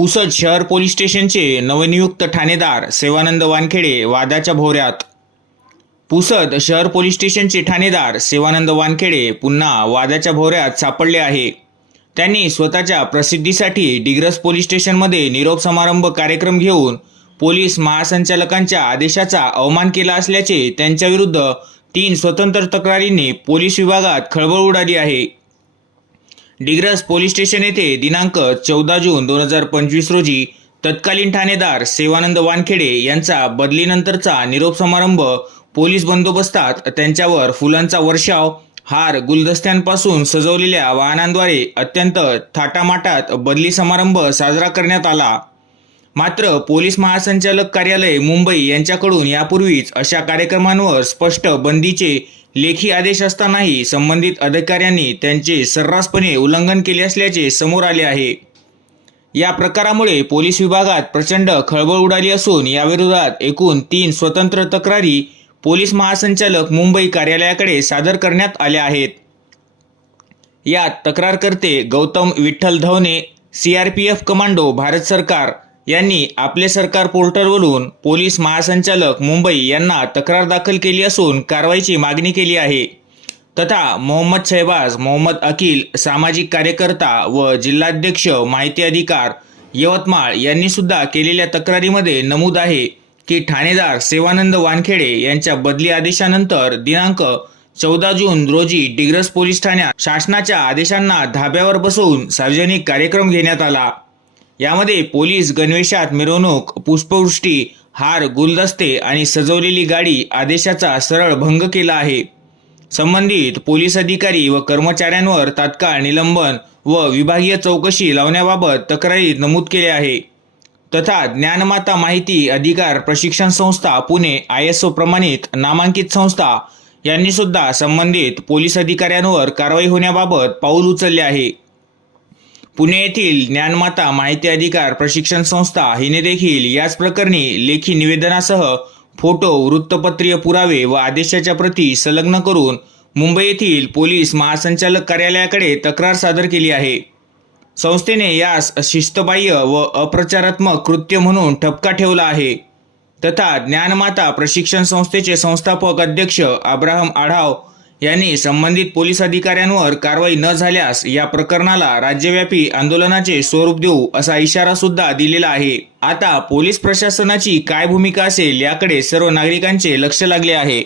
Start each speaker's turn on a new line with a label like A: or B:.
A: पुसद शहर पोलीस स्टेशनचे नवनियुक्त ठाणेदार सेवानंद वानखेडे वादाच्या भोवऱ्यात. पुसद शहर पोलीस स्टेशनचे ठाणेदार सेवानंद वानखेडे पुन्हा वादाच्या भोवऱ्यात सापडले आहे. त्यांनी स्वतःच्या प्रसिद्धीसाठी डिग्रस पोलीस स्टेशनमध्ये निरोप समारंभ कार्यक्रम घेऊन पोलीस महासंचालकांच्या आदेशाचा अवमान केला असल्याचे त्यांच्याविरुद्ध तीन स्वतंत्र तक्रारींनी पोलीस विभागात खळबळ उडाली आहे. डिग्रस पोलीस स्टेशन येथे दिनांक चौदा जून दोन हजार पंचवीस रोजी तत्कालीन ठाणेदार सेवानंद वानखेडे यांचा बदलीनंतरचा निरोप समारंभ पोलीस बंदोबस्तात त्यांच्यावर फुलांचा वर्षाव हार गुलदस्त्यांपासून सजवलेल्या वाहनांद्वारे अत्यंत थाटामाटात बदली समारंभ साजरा करण्यात आला. मात्र पोलीस महासंचालक कार्यालय मुंबई यांच्याकडून यापूर्वीच अशा कार्यक्रमांवर स्पष्ट बंदीचे लेखी आदेश असतानाही संबंधित अधिकाऱ्यांनी त्यांचे सर्रासपणे उल्लंघन केले असल्याचे समोर आले आहे. या प्रकारामुळे पोलीस विभागात प्रचंड खळबळ उडाली असून याविरोधात एकूण तीन स्वतंत्र तक्रारी पोलीस महासंचालक मुंबई कार्यालयाकडे सादर करण्यात आल्या आहेत. यात तक्रारकर्ते Gautam Vitthal Dhawane C R P F commando Bharat सरकार यांनी आपले सरकार पोर्टलवरून पोलीस महासंचालक मुंबई यांना तक्रार दाखल केली असून कारवाईची मागणी केली आहे. तथा मोहम्मद शहबाज मोहम्मद अकील सामाजिक कार्यकर्ता व जिल्हाध्यक्ष माहिती अधिकार यवतमाळ यांनी सुद्धा केलेल्या तक्रारीमध्ये नमूद आहे की ठाणेदार सेवानंद वानखेडे यांच्या बदली आदेशानंतर दिनांक चौदा जून रोजी डिग्रस पोलीस ठाण्यात शासनाच्या आदेशांना धाब्यावर बसवून सार्वजनिक कार्यक्रम घेण्यात आला. यामध्ये पोलीस गणवेशात मिरवणूक पुष्पवृष्टी हार गुलदस्ते आणि सजवलेली गाडी आदेशाचा सरळ भंग केला आहे. संबंधित पोलीस अधिकारी व कर्मचाऱ्यांवर तात्काळ निलंबन व विभागीय चौकशी लावण्याबाबत तक्रारीत नमूद केले आहे. तथा ज्ञानमाता माहिती अधिकार प्रशिक्षण संस्था पुणे आय एस ओ प्रमाणित नामांकित संस्था यांनी सुद्धा संबंधित पोलीस अधिकाऱ्यांवर कारवाई होण्याबाबत पाऊल उचलले आहे. पुणे येथील ज्ञानमाता माहिती अधिकार प्रशिक्षण संस्था हिने देखील याच प्रकरणी लेखी निवेदनासह फोटो वृत्तपत्रीय पुरावे व आदेशाच्या प्रती संलग्न करून मुंबई येथील पोलीस महासंचालक कार्यालयाकडे तक्रार सादर केली आहे. संस्थेने यास शिस्तबाह्य व अप्रचारात्मक कृत्य म्हणून ठपका ठेवला आहे. तथा ज्ञानमाता प्रशिक्षण संस्थेचे संस्थापक अध्यक्ष अब्राहम आढाव यांनी संबंधित पोलीस अधिकाऱ्यांवर कारवाई न झाल्यास या प्रकरणाला राज्यव्यापी आंदोलनाचे स्वरूप देऊ असा इशारा सुद्धा दिलेला आहे. आता पोलीस प्रशासनाची काय भूमिका असेल याकडे सर्व नागरिकांचे लक्ष लागले आहे.